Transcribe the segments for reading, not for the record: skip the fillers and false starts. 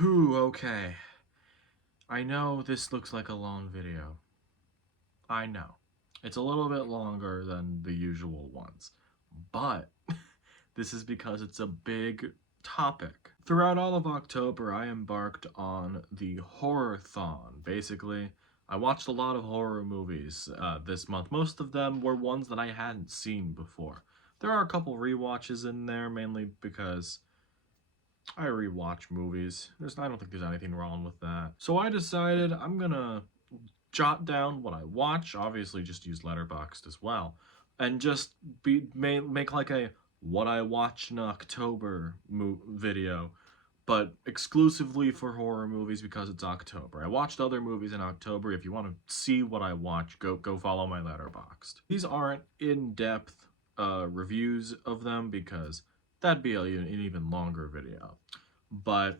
Whew, okay. I know this looks like a long video. I know. It's a little bit longer than the usual ones. But this is because it's a big topic. Throughout all of October, I embarked on the Horrorthon. Basically, I watched a lot of horror movies this month. Most of them were ones that I hadn't seen before. There are a couple rewatches in there, mainly because I rewatch movies. I don't think there's anything wrong with that. So I decided I'm gonna jot down what I watch. Obviously, just use Letterboxd as well, and just make like a what I watched in October video, but exclusively for horror movies because it's October. I watched other movies in October. If you want to see what I watch, go follow my Letterboxd. These aren't in-depth reviews of them because that'd be an even longer video. But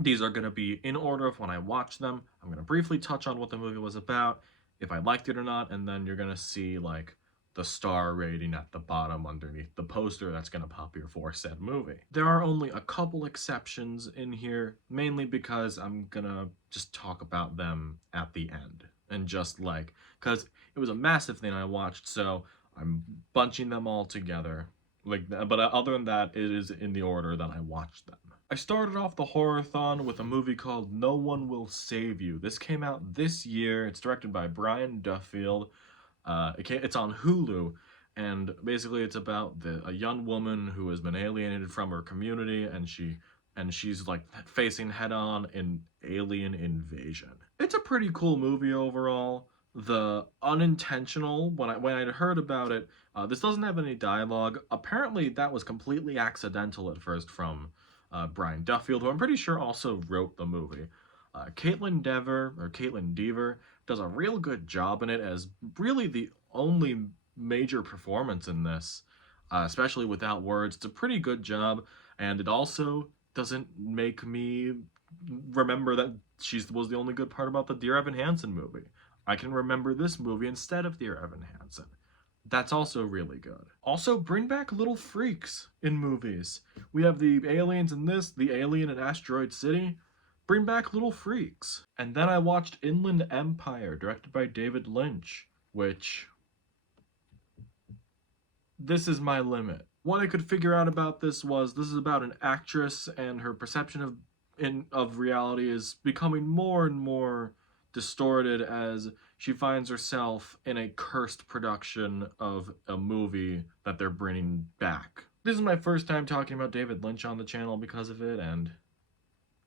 these are going to be in order of when I watch them. I'm going to briefly touch on what the movie was about, if I liked it or not, and then you're going to see like the star rating at the bottom underneath the poster that's going to pop here for said movie. There are only a couple exceptions in here, mainly because I'm going to just talk about them at the end. And just like, because it was a massive thing I watched, so I'm bunching them all together. But other than that, it is in the order that I watched them. I started off the Horrorthon with a movie called No One Will Save You. This came out this year. It's directed by Brian Duffield. It's on Hulu, and basically it's about a young woman who has been alienated from her community, and she's like facing head-on an alien invasion. It's a pretty cool movie overall. The unintentional, when I'd heard about it, this doesn't have any dialogue. Apparently that was completely accidental at first from Brian Duffield, who I'm pretty sure also wrote the movie. Caitlin Dever does a real good job in it as really the only major performance in this, especially without words. It's a pretty good job, and it also doesn't make me remember that she was the only good part about the Dear Evan Hansen movie. I can remember this movie instead of Dear Evan Hansen. That's also really good. Also, bring back little freaks in movies. We have the aliens in this, the alien in Asteroid City. Bring back little freaks. And then I watched Inland Empire, directed by David Lynch, which... this is my limit. What I could figure out about this is about an actress and her perception of reality is becoming more and more distorted as she finds herself in a cursed production of a movie that they're bringing back. This is my first time talking about David Lynch on the channel because of it, and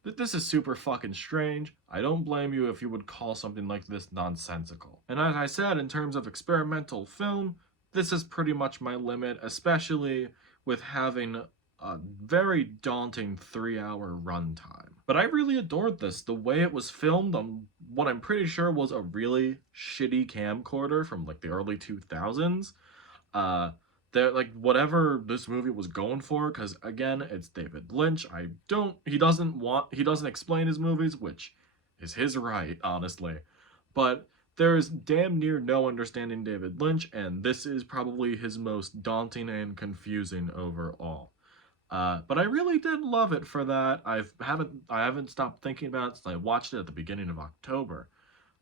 this is super fucking strange. I don't blame you if you would call something like this nonsensical. And as I said, in terms of experimental film, this is pretty much my limit, especially with having a very daunting 3-hour runtime. But I really adored this. The way it was filmed on what I'm pretty sure was a really shitty camcorder from like the early 2000s. Like whatever this movie was going for, because again, it's David Lynch. He doesn't explain his movies, which is his right, honestly. But there is damn near no understanding David Lynch, and this is probably his most daunting and confusing overall. But I really did love it for that. I haven't stopped thinking about it since I watched it at the beginning of October.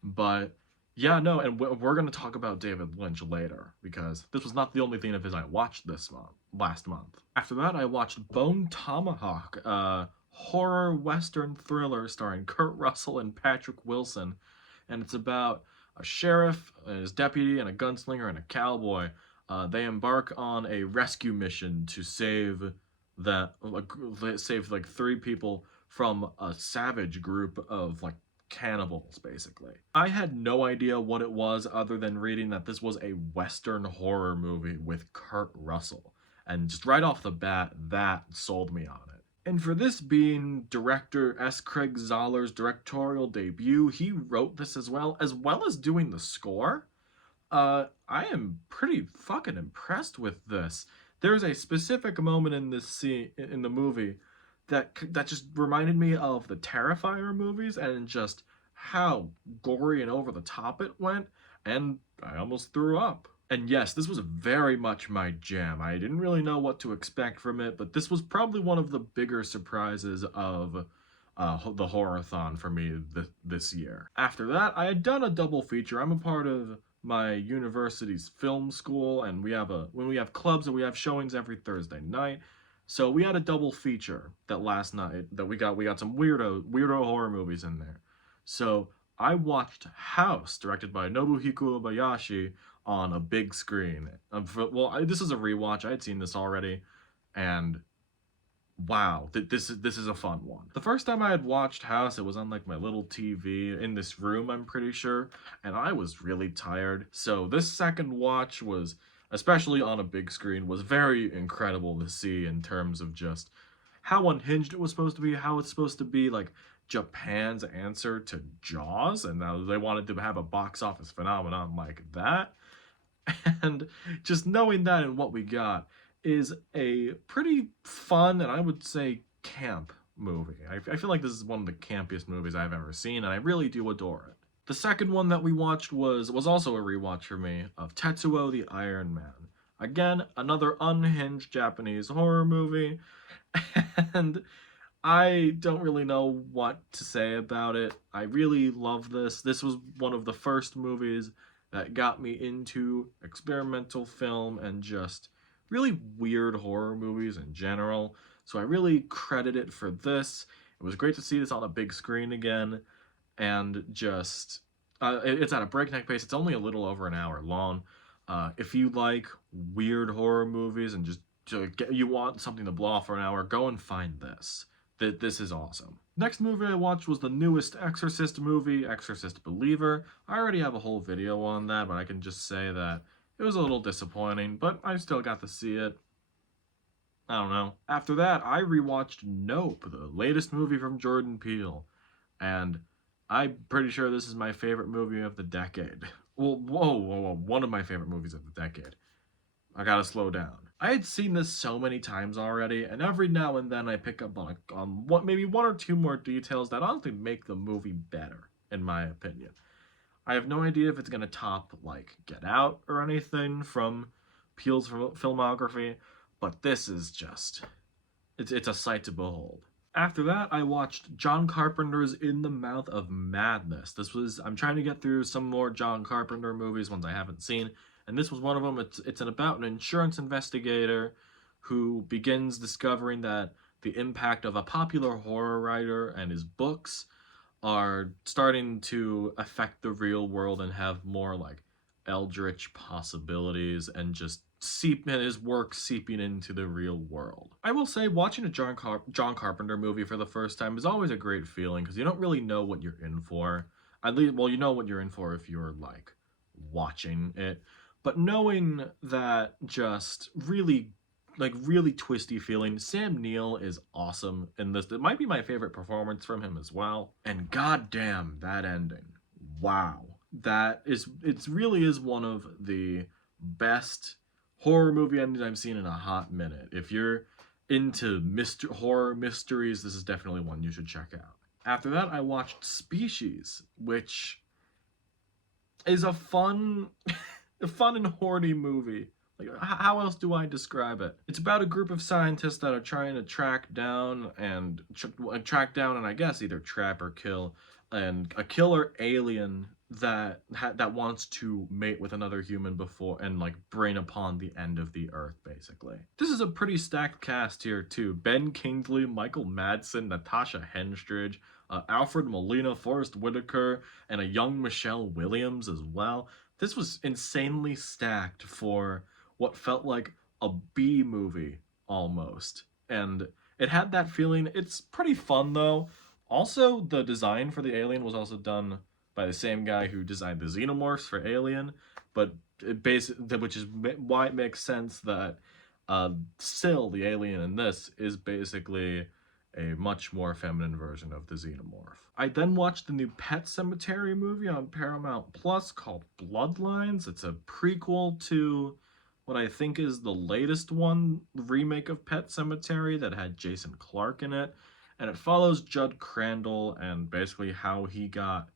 But yeah, no, and we're gonna talk about David Lynch later because this was not the only thing of his I watched last month. After that, I watched Bone Tomahawk, a horror western thriller starring Kurt Russell and Patrick Wilson, and it's about a sheriff, his deputy, and a gunslinger and a cowboy. They embark on a rescue mission to save like 3 people from a savage group of like cannibals, basically. I had no idea what it was other than reading that this was a Western horror movie with Kurt Russell. And just right off the bat, that sold me on it. And for this being director S. Craig Zahler's directorial debut, he wrote this as well as doing the score. I am pretty fucking impressed with this. There's a specific moment in this scene in the movie that just reminded me of the Terrifier movies and just how gory and over the top it went, and I almost threw up. And yes, this was very much my jam. I didn't really know what to expect from it, but this was probably one of the bigger surprises of the Horrorthon for me this year. After that, I had done a double feature. I'm a part of my university's film school, and when we have clubs and we have showings every Thursday night. So we had a double feature that last night that we got some weirdo horror movies in there. So I watched House, directed by Nobuhiko Obayashi, on a big screen. This is a rewatch. I had seen this already, and wow, this is a fun one. The first time I had watched House, it was on like my little TV in this room, I'm pretty sure, and I was really tired. So this second watch was, especially on a big screen, was very incredible to see in terms of just how unhinged it was supposed to be, how it's supposed to be like Japan's answer to Jaws, and now they wanted to have a box office phenomenon like that. And just knowing that and what we got is a pretty fun and I would say camp movie. I feel like this is one of the campiest movies I've ever seen, and I really do adore it. The second one that we watched was also a rewatch for me of Tetsuo the Iron Man. Again, another unhinged Japanese horror movie, and I don't really know what to say about it. I really love this. This was one of the first movies that got me into experimental film and just really weird horror movies in general. So I really credit it for this. It was great to see this on a big screen again, and just it's at a breakneck pace. It's only a little over an hour long. If you like weird horror movies and just you want something to blow off for an hour, go and find this. This is awesome. Next movie I watched was the newest Exorcist movie, Exorcist Believer. I already have a whole video on that, but I can just say that it was a little disappointing, but I still got to see it. I don't know. After that, I rewatched Nope, the latest movie from Jordan Peele, and I'm pretty sure this is my favorite movie of the decade. Well, whoa, one of my favorite movies of the decade. I gotta slow down. I had seen this so many times already, and every now and then I pick up on maybe one or two more details that honestly make the movie better, in my opinion. I have no idea if it's gonna top like Get Out or anything from Peele's filmography, but this is just it's a sight to behold. After that, I watched John Carpenter's In the Mouth of Madness. I'm trying to get through some more John Carpenter movies, ones I haven't seen, and this was one of them. It's about an insurance investigator who begins discovering that the impact of a popular horror writer and his books are starting to affect the real world and have more like eldritch possibilities and just his work seeping into the real world. I will say watching a John Carpenter movie for the first time is always a great feeling because you don't really know what you're in for. At least, well, you know what you're in for if you're like watching it, but knowing that just really twisty feeling. Sam Neill is awesome in this. It might be my favorite performance from him as well. And goddamn, that ending. Wow. It really is one of the best horror movie endings I've seen in a hot minute. If you're into horror mysteries, this is definitely one you should check out. After that, I watched Species, which is a fun and horny movie. Like, how else do I describe it? It's about a group of scientists that are trying to track down and I guess either trap or kill and a killer alien that wants to mate with another human before and like bring upon the end of the earth, basically. This is a pretty stacked cast here too. Ben Kingsley, Michael Madsen, Natasha Henstridge, Alfred Molina, Forrest Whitaker, and a young Michelle Williams as well. This was insanely stacked for what felt like a B movie almost. And it had that feeling. It's pretty fun though. Also, the design for the alien was also done by the same guy who designed the xenomorphs for Alien, but which is why it makes sense that still the alien in this is basically a much more feminine version of the xenomorph. I then watched the new Pet Sematary movie on Paramount Plus called Bloodlines. It's a prequel to what I think is the latest one, remake of Pet Sematary that had Jason Clarke in it. And it follows Judd Crandall and basically how he got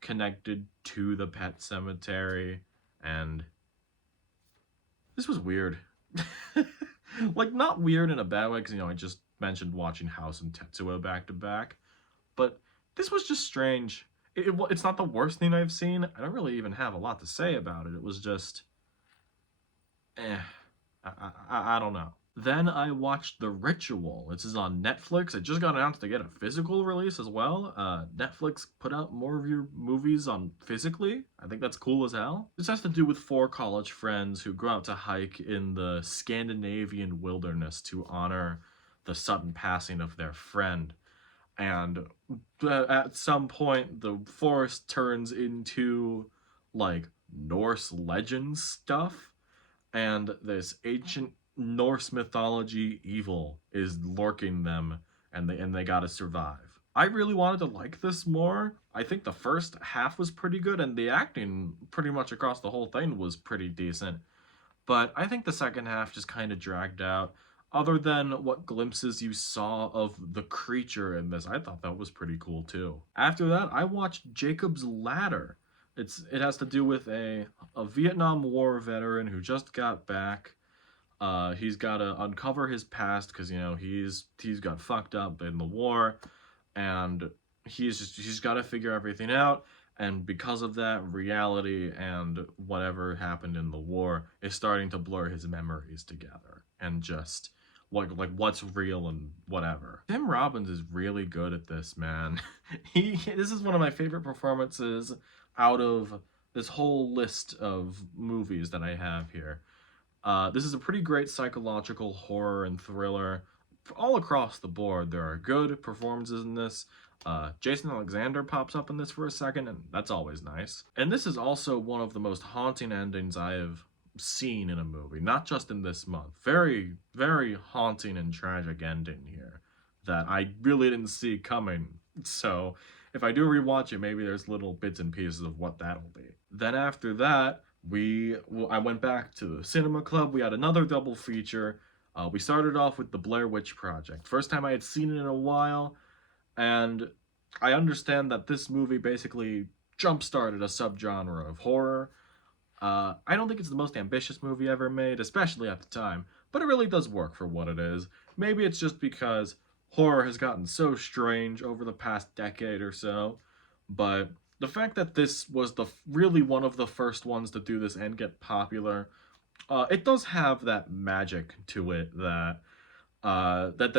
connected to the Pet Cemetery. And this was weird. Like, not weird in a bad way, because, I just mentioned watching House and Tetsuo back to back. but this was just strange. It's not the worst thing I've seen. I don't really even have a lot to say about it. It was just, eh, I don't know. Then I watched The Ritual. This is on Netflix. It just got announced to get a physical release as well. Netflix put out more of your movies on physically. I think that's cool as hell. This has to do with four college friends who go out to hike in the Scandinavian wilderness to honor the sudden passing of their friend. And at some point, the forest turns into like Norse legend stuff, and this ancient Norse mythology evil is lurking them, and they gotta survive. I really wanted to like this more. I think the first half was pretty good, and the acting pretty much across the whole thing was pretty decent. But I think the second half just kind of dragged out. Other than what glimpses you saw of the creature in this, I thought that was pretty cool too. After that, I watched Jacob's Ladder. It has to do with a Vietnam War veteran who just got back. He's got to uncover his past because he's got fucked up in the war, and he's got to figure everything out. And because of that, reality and whatever happened in the war is starting to blur his memories together, and just what's real and whatever. Tim Robbins is really good at this, man. This is one of my favorite performances out of this whole list of movies that I have here. This is a pretty great psychological horror and thriller. All across the board, there are good performances in this. Jason Alexander pops up in this for a second, and that's always nice. And this is also one of the most haunting endings I have seen in a movie, not just in this month. Very, very haunting and tragic ending here that I really didn't see coming. So if I do rewatch it, maybe there's little bits and pieces of what that'll be. Then after that, I went back to the cinema club. We had another double feature. We started off with the Blair Witch Project. First time I had seen it in a while, and I understand that this movie basically jump-started a subgenre of horror. I don't think it's the most ambitious movie ever made, especially at the time, but it really does work for what it is. Maybe it's just because horror has gotten so strange over the past decade or so, but the fact that this was really one of the first ones to do this and get popular, it does have that magic to it that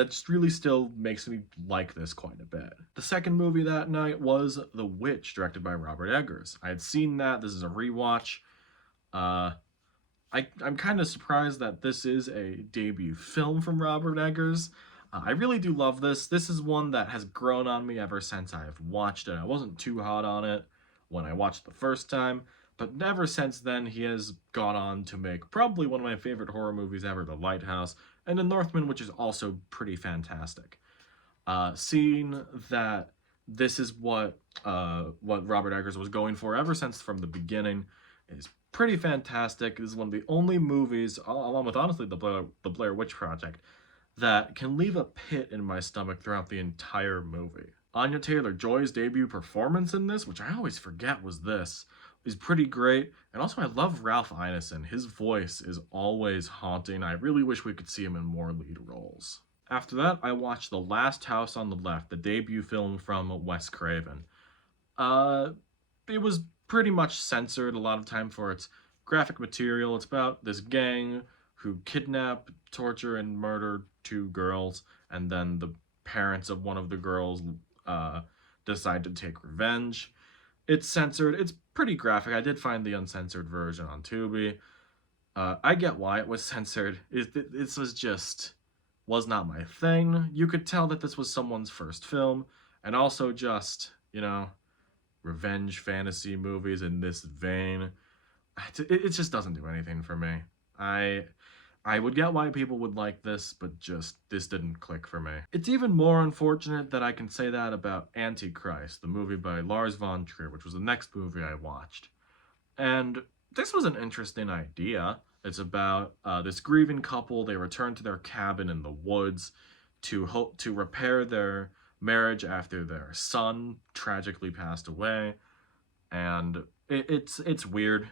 just really still makes me like this quite a bit. The second movie that night was The Witch, directed by Robert Eggers. I had seen that. This is a rewatch. I'm kind of surprised that this is a debut film from Robert Eggers. I really do love this. This is one that has grown on me ever since I've watched it. I wasn't too hot on it when I watched the first time, but ever since then he has gone on to make probably one of my favorite horror movies ever, The Lighthouse, and The Northman, which is also pretty fantastic. Seeing that this is what Robert Eggers was going for ever since from the beginning is pretty fantastic. This is one of the only movies, along with honestly the Blair Witch Project, that can leave a pit in my stomach throughout the entire movie. Anya Taylor-Joy's debut performance in this, which I always forget was this, is pretty great. And also I love Ralph Ineson. His voice is always haunting. I really wish we could see him in more lead roles. After that, I watched The Last House on the Left, the debut film from Wes Craven. It was pretty much censored a lot of time for its graphic material. It's about this gang who kidnap, torture, and murder two girls, and then the parents of one of the girls decide to take revenge. It's censored. It's pretty graphic. I did find the uncensored version on Tubi. I get why it was censored. This was not my thing. You could tell that this was someone's first film, and also just, revenge fantasy movies in this vein. It just doesn't do anything for me. I would get why people would like this, but just this didn't click for me. It's even more unfortunate that I can say that about Antichrist, the movie by Lars von Trier, which was the next movie I watched. And this was an interesting idea. It's about this grieving couple. They return to their cabin in the woods to hope to repair their marriage after their son tragically passed away. And it's weird.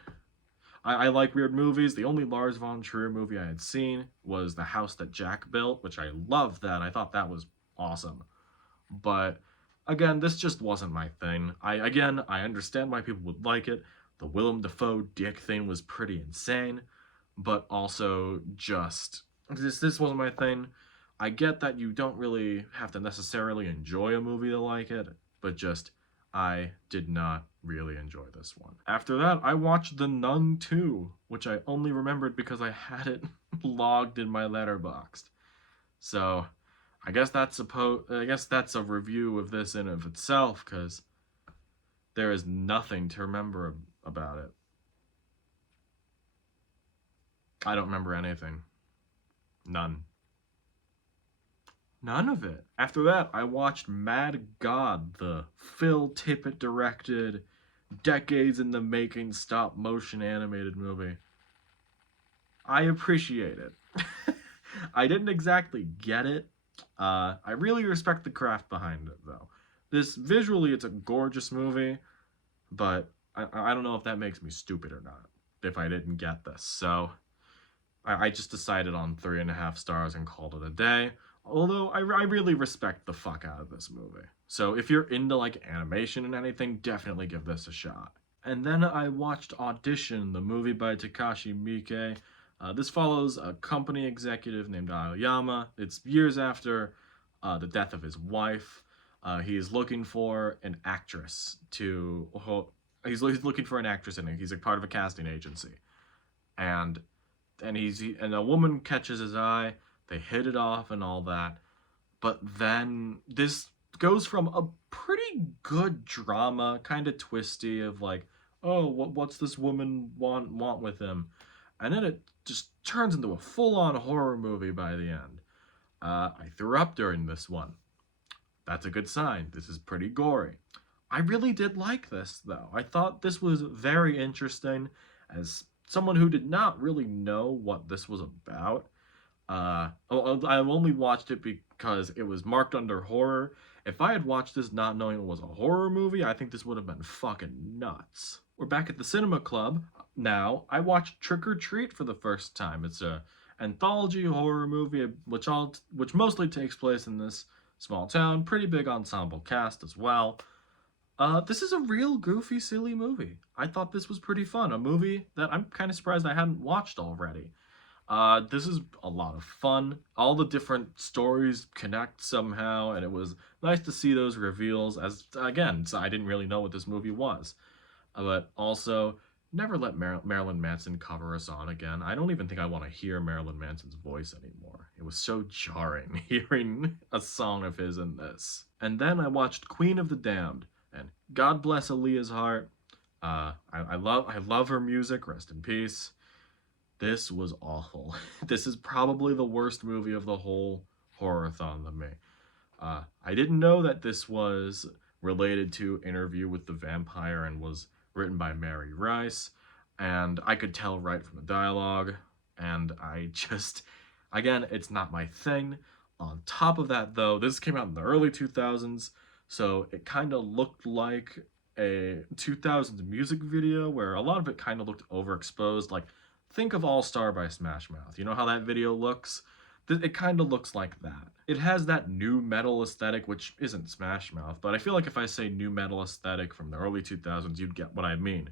I like weird movies. The only Lars von Trier movie I had seen was The House That Jack Built, which I loved that. I thought that was awesome. But Again, this just wasn't my thing. I understand why people would like it. The Willem Dafoe dick thing was pretty insane, but also just this wasn't my thing. I get that you don't really have to necessarily enjoy a movie to like it, but just I did not really enjoy this one. After that, I watched The Nun II, which I only remembered because I had it logged in my Letterboxd. So, I guess that's a review of this in of itself, because there is nothing to remember about it. I don't remember anything. None. None of it. After that, I watched Mad God, the Phil Tippett directed, decades in the making stop motion animated movie. I appreciate it. I didn't exactly get it. I really respect the craft behind it, though. This visually, it's a gorgeous movie, but I don't know if that makes me stupid or not. If I didn't get this, so I just decided on 3.5 stars and called it a day. Although I really respect the fuck out of this movie. So if you're into like animation and anything, definitely give this a shot. And then I watched Audition, the movie by Takashi Miike. This follows a company executive named Aoyama. It's years after the death of his wife. He is looking for an actress to. He's looking for an actress, and he's a part of a casting agency. And and a woman catches his eye. They hit it off and all that. But then this goes from a pretty good drama, kind of twisty, of like, oh, what's this woman want with him, and then it just turns into a full-on horror movie by the end. I threw up during this one. That's a good sign. This is pretty gory. I really did like this, though. I thought this was very interesting as someone who did not really know what this was about. I only watched it because it was marked under horror. If I had watched this not knowing it was a horror movie, I think this would have been fucking nuts. We're back at the cinema club now. I watched Trick or Treat for the first time. It's a anthology horror movie which mostly takes place in this small town. Pretty big ensemble cast as well. This is a real goofy, silly movie. I thought this was pretty fun. A movie that I'm kind of surprised I hadn't watched already. This is a lot of fun. All the different stories connect somehow, and it was nice to see those reveals. As again, so I didn't really know what this movie was, but also never let Marilyn Manson cover a song again. I don't even think I want to hear Marilyn Manson's voice anymore. It was so jarring hearing a song of his in this. And then I watched Queen of the Damned, and God bless Aaliyah's heart. I love her music. Rest in peace. This was awful. This is probably the worst movie of the whole Horrorthon to me. I didn't know that this was related to Interview with the Vampire and was written by Mary Rice, and I could tell right from the dialogue, and I just, again, it's not my thing. On top of that, though, this came out in the early 2000s, so it kind of looked like a 2000s music video where a lot of it kind of looked overexposed, like think of All Star by Smash Mouth. You know how that video looks? It kind of looks like that. It has that new metal aesthetic, which isn't Smash Mouth, but I feel like if I say new metal aesthetic from the early 2000s, you'd get what I mean.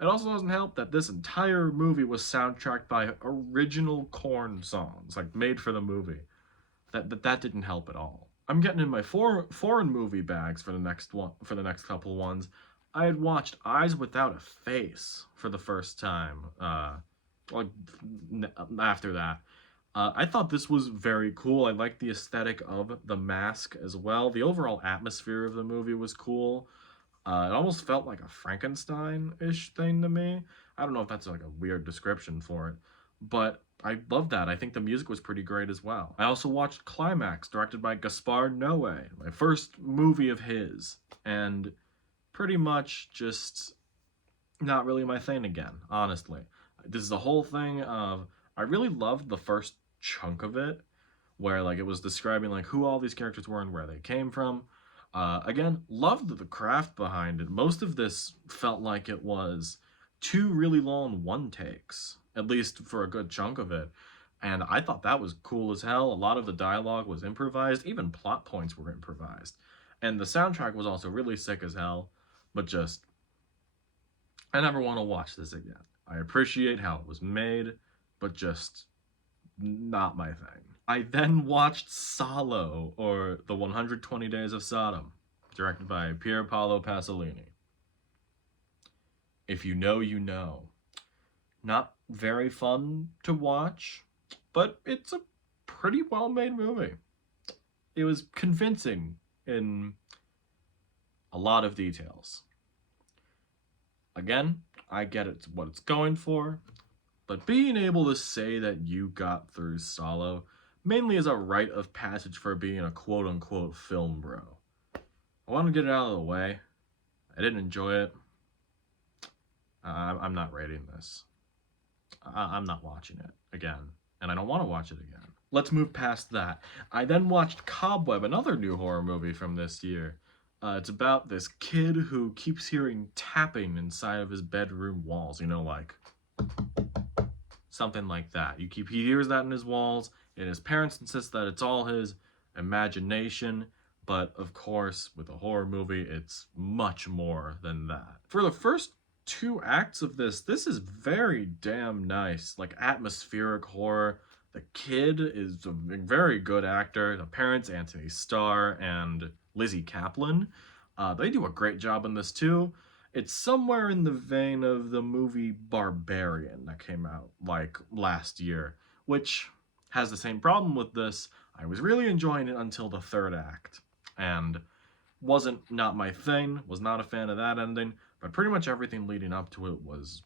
It also doesn't help that this entire movie was soundtracked by original Korn songs, like made for the movie. That didn't help at all. I'm getting in my foreign movie bags for the next couple ones. I had watched Eyes Without a Face for the first time. After that, I thought this was very cool. I liked the aesthetic of The Mask as well. The overall atmosphere of the movie was cool. It almost felt like a Frankenstein-ish thing to me. I don't know if that's like a weird description for it, but I loved that. I think the music was pretty great as well. I also watched Climax, directed by Gaspar Noé, my first movie of his, and pretty much just not really my thing again, honestly. This is the whole thing of, I really loved the first chunk of it, where like it was describing like who all these characters were and where they came from. Again, loved the craft behind it. Most of this felt like it was 2 really long one takes, at least for a good chunk of it. And I thought that was cool as hell. A lot of the dialogue was improvised, even plot points were improvised. And the soundtrack was also really sick as hell, but just, I never want to watch this again. I appreciate how it was made, but just not my thing. I then watched Saló, or The 120 Days of Sodom, directed by Pier Paolo Pasolini. If you know, you know. Not very fun to watch, but it's a pretty well-made movie. It was convincing in a lot of details. Again, I get it's what it's going for, but being able to say that you got through Saló mainly is a rite of passage for being a quote-unquote film bro. I want to get it out of the way. I didn't enjoy it. I'm not rating this. I'm not watching it again, and I don't want to watch it again. Let's move past that. I then watched Cobweb, another new horror movie from this year. It's about this kid who keeps hearing tapping inside of his bedroom walls, you know, like something like that. He hears that in his walls, and his parents insist that it's all his imagination, but of course, with a horror movie, it's much more than that. For the first 2 acts of this is very damn nice, like atmospheric horror. The kid is a very good actor. The parents, Anthony Starr and Lizzie Kaplan, they do a great job in this too. It's somewhere in the vein of the movie Barbarian that came out like last year, which has the same problem with this. I was really enjoying it until the 3rd act, and not my thing, was not a fan of that ending, but pretty much everything leading up to it was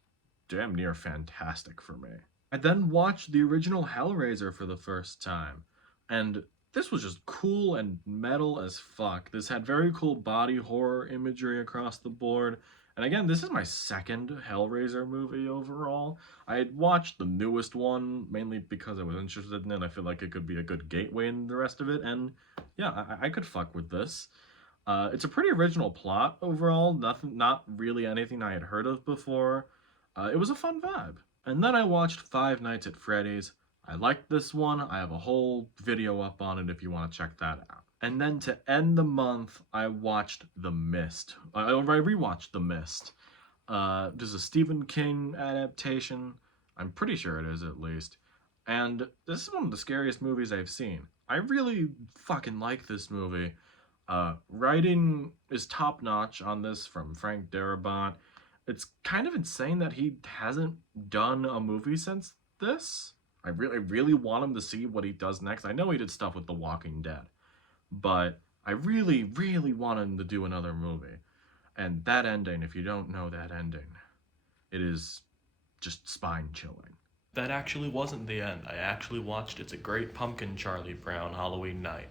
damn near fantastic for me. I then watched the original Hellraiser for the first time, and this was just cool and metal as fuck. This had very cool body horror imagery across the board. And again, this is my 2nd Hellraiser movie overall. I had watched the newest one, mainly because I was interested in it. I feel like it could be a good gateway in the rest of it, and yeah, I could fuck with this. It's a pretty original plot overall, not really anything I had heard of before. It was a fun vibe. And then I watched Five Nights at Freddy's. I liked this one. I have a whole video up on it if you want to check that out. And then to end the month, I watched The Mist. I rewatched The Mist. This is a Stephen King adaptation. I'm pretty sure it is, at least. And this is one of the scariest movies I've seen. I really fucking like this movie. Writing is top-notch on this from Frank Darabont. It's kind of insane that he hasn't done a movie since this. I really want him to see what he does next. I know he did stuff with The Walking Dead, but I really want him to do another movie. And that ending, if you don't know that ending, it is just spine-chilling. That actually wasn't the end. I actually watched It's a Great Pumpkin Charlie Brown Halloween Night.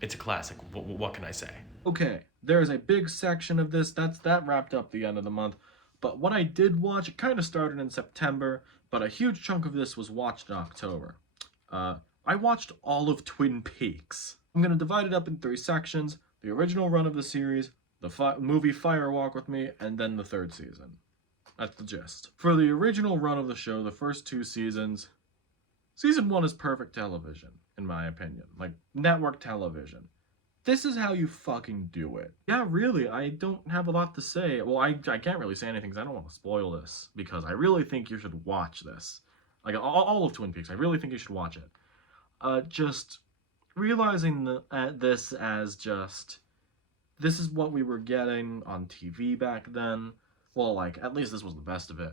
It's a classic. What can I say? Okay, there is a big section of this. That wrapped up the end of the month. But what I did watch, it kind of started in September, but a huge chunk of this was watched in October. I watched all of Twin Peaks. I'm going to divide it up in 3 sections. The original run of the series, the movie Fire Walk with Me, and then the 3rd season. That's the gist. For the original run of the show, the first 2 seasons, season 1 is perfect television, in my opinion. Like, network television. This is how you fucking do it. Yeah, really, I don't have a lot to say. Well, I can't really say anything because I don't want to spoil this, because I really think you should watch this. Like, all of Twin Peaks, I really think you should watch it. Just realizing this as just, this is what we were getting on TV back then. Well, like, at least this was the best of it.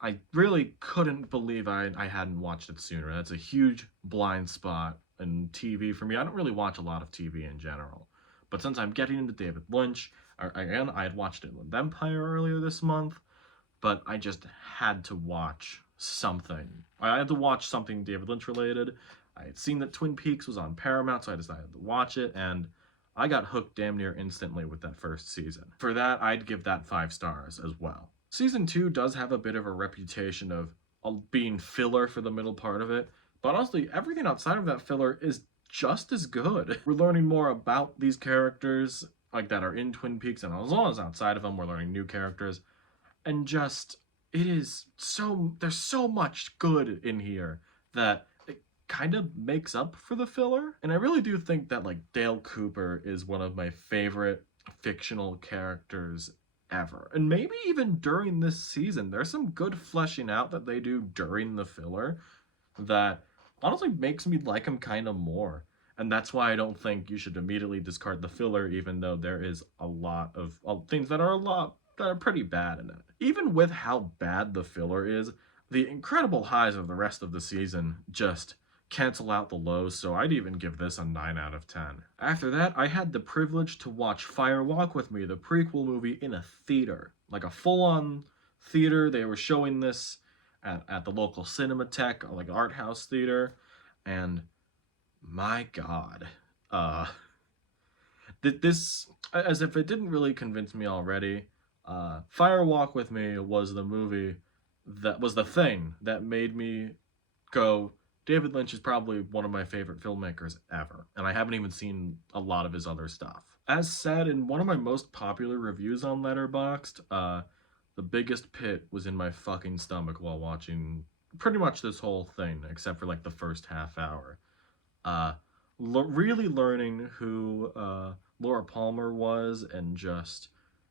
I really couldn't believe I hadn't watched it sooner. That's a huge blind spot in TV for me. I don't really watch a lot of TV in general. But since I'm getting into David Lynch, again, I had watched Inland Empire earlier this month, but I just had to watch something. I had to watch something David Lynch related. I had seen that Twin Peaks was on Paramount, so I decided to watch it, and I got hooked damn near instantly with that first season. For that, I'd give that 5 stars as well. Season 2 does have a bit of a reputation of being filler for the middle part of it, but honestly, everything outside of that filler is just as good. We're learning more about these characters, like, that are in Twin Peaks, and as well as outside of them, we're learning new characters. And just, there's so much good in here that kind of makes up for the filler. And I really do think that, like, Dale Cooper is one of my favorite fictional characters ever. And maybe even during this season, there's some good fleshing out that they do during the filler that honestly makes me like him kind of more. And that's why I don't think you should immediately discard the filler, even though there is a lot of things that are pretty bad in it. Even with how bad the filler is, the incredible highs of the rest of the season just cancel out the lows, so I'd even give this a 9 out of 10. After that, I had the privilege to watch Fire Walk with Me, the prequel movie, in a theater. Like a full-on theater. They were showing this at the local Cinematheque, like art house theater, and my god, this, as if it didn't really convince me already, Fire Walk with Me was the movie that was the thing that made me go, David Lynch is probably one of my favorite filmmakers ever, and I haven't even seen a lot of his other stuff. As said in one of my most popular reviews on Letterboxd, the biggest pit was in my fucking stomach while watching pretty much this whole thing, except for like the first half hour. Really learning who Laura Palmer was, and just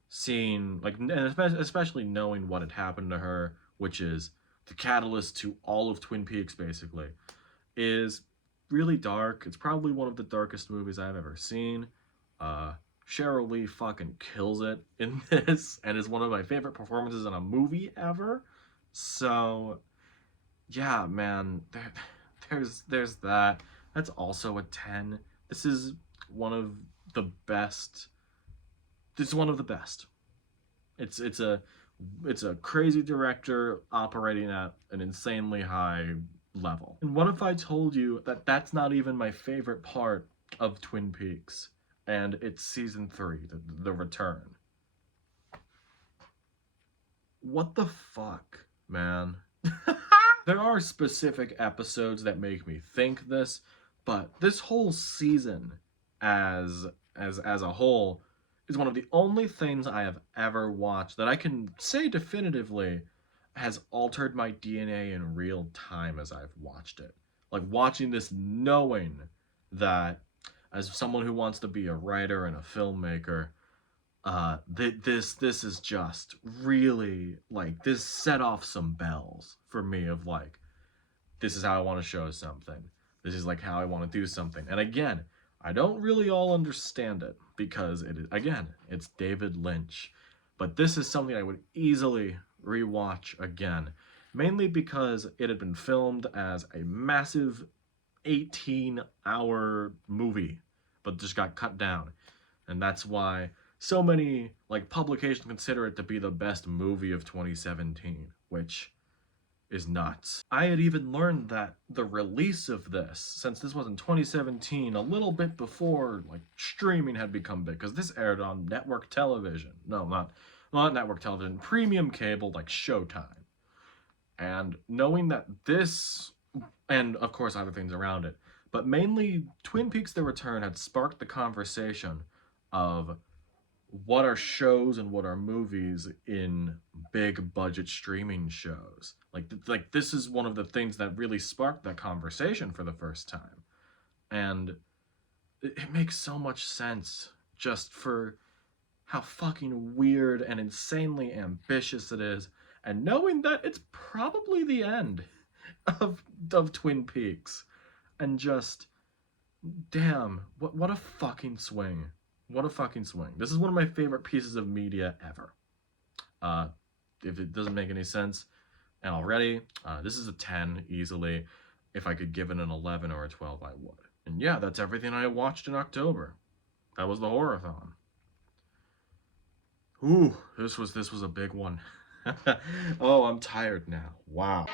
seeing, like, and especially knowing what had happened to her, which is the catalyst to all of Twin Peaks, basically, is really dark. It's probably one of the darkest movies I've ever seen. Cheryl Lee fucking kills it in this, and is one of my favorite performances in a movie ever. So, yeah, man, there's that. That's also a 10. This is one of the best. This is one of the best. It's a crazy director operating at an insanely high level. And what if I told you that that's not even my favorite part of Twin Peaks, and it's season 3, the return? What the fuck, man? There are specific episodes that make me think this, but this whole season as a whole is one of the only things I have ever watched that I can say definitively has altered my DNA in real time as I've watched it. Like, watching this knowing that, as someone who wants to be a writer and a filmmaker, this is just really, like, this set off some bells for me of, like, this is how I want to show something. This is, like, how I want to do something. And again, I don't really all understand it, because it's David Lynch. But this is something I would easily rewatch again, mainly because it had been filmed as a massive 18-hour movie, but just got cut down. And that's why so many, like, publications consider it to be the best movie of 2017, which is nuts. I had even learned that the release of this, since this was in 2017, a little bit before, like, streaming had become big, because this aired on network television. No, not network television, premium cable, like Showtime. And knowing that this, and of course other things around it, but mainly Twin Peaks: The Return had sparked the conversation of what are shows and what are movies in big budget streaming shows. Like this is one of the things that really sparked that conversation for the first time. And it makes so much sense, just for how fucking weird and insanely ambitious it is, and knowing that it's probably the end of Twin Peaks. And just, damn, what a fucking swing. What a fucking swing. This is one of my favorite pieces of media ever. If it doesn't make any sense, and already, this is a 10 easily. If I could give it an 11 or a 12, I would. And yeah, that's everything I watched in October. That was the Horrorthon. Ooh, this was a big one. Oh, I'm tired now. Wow.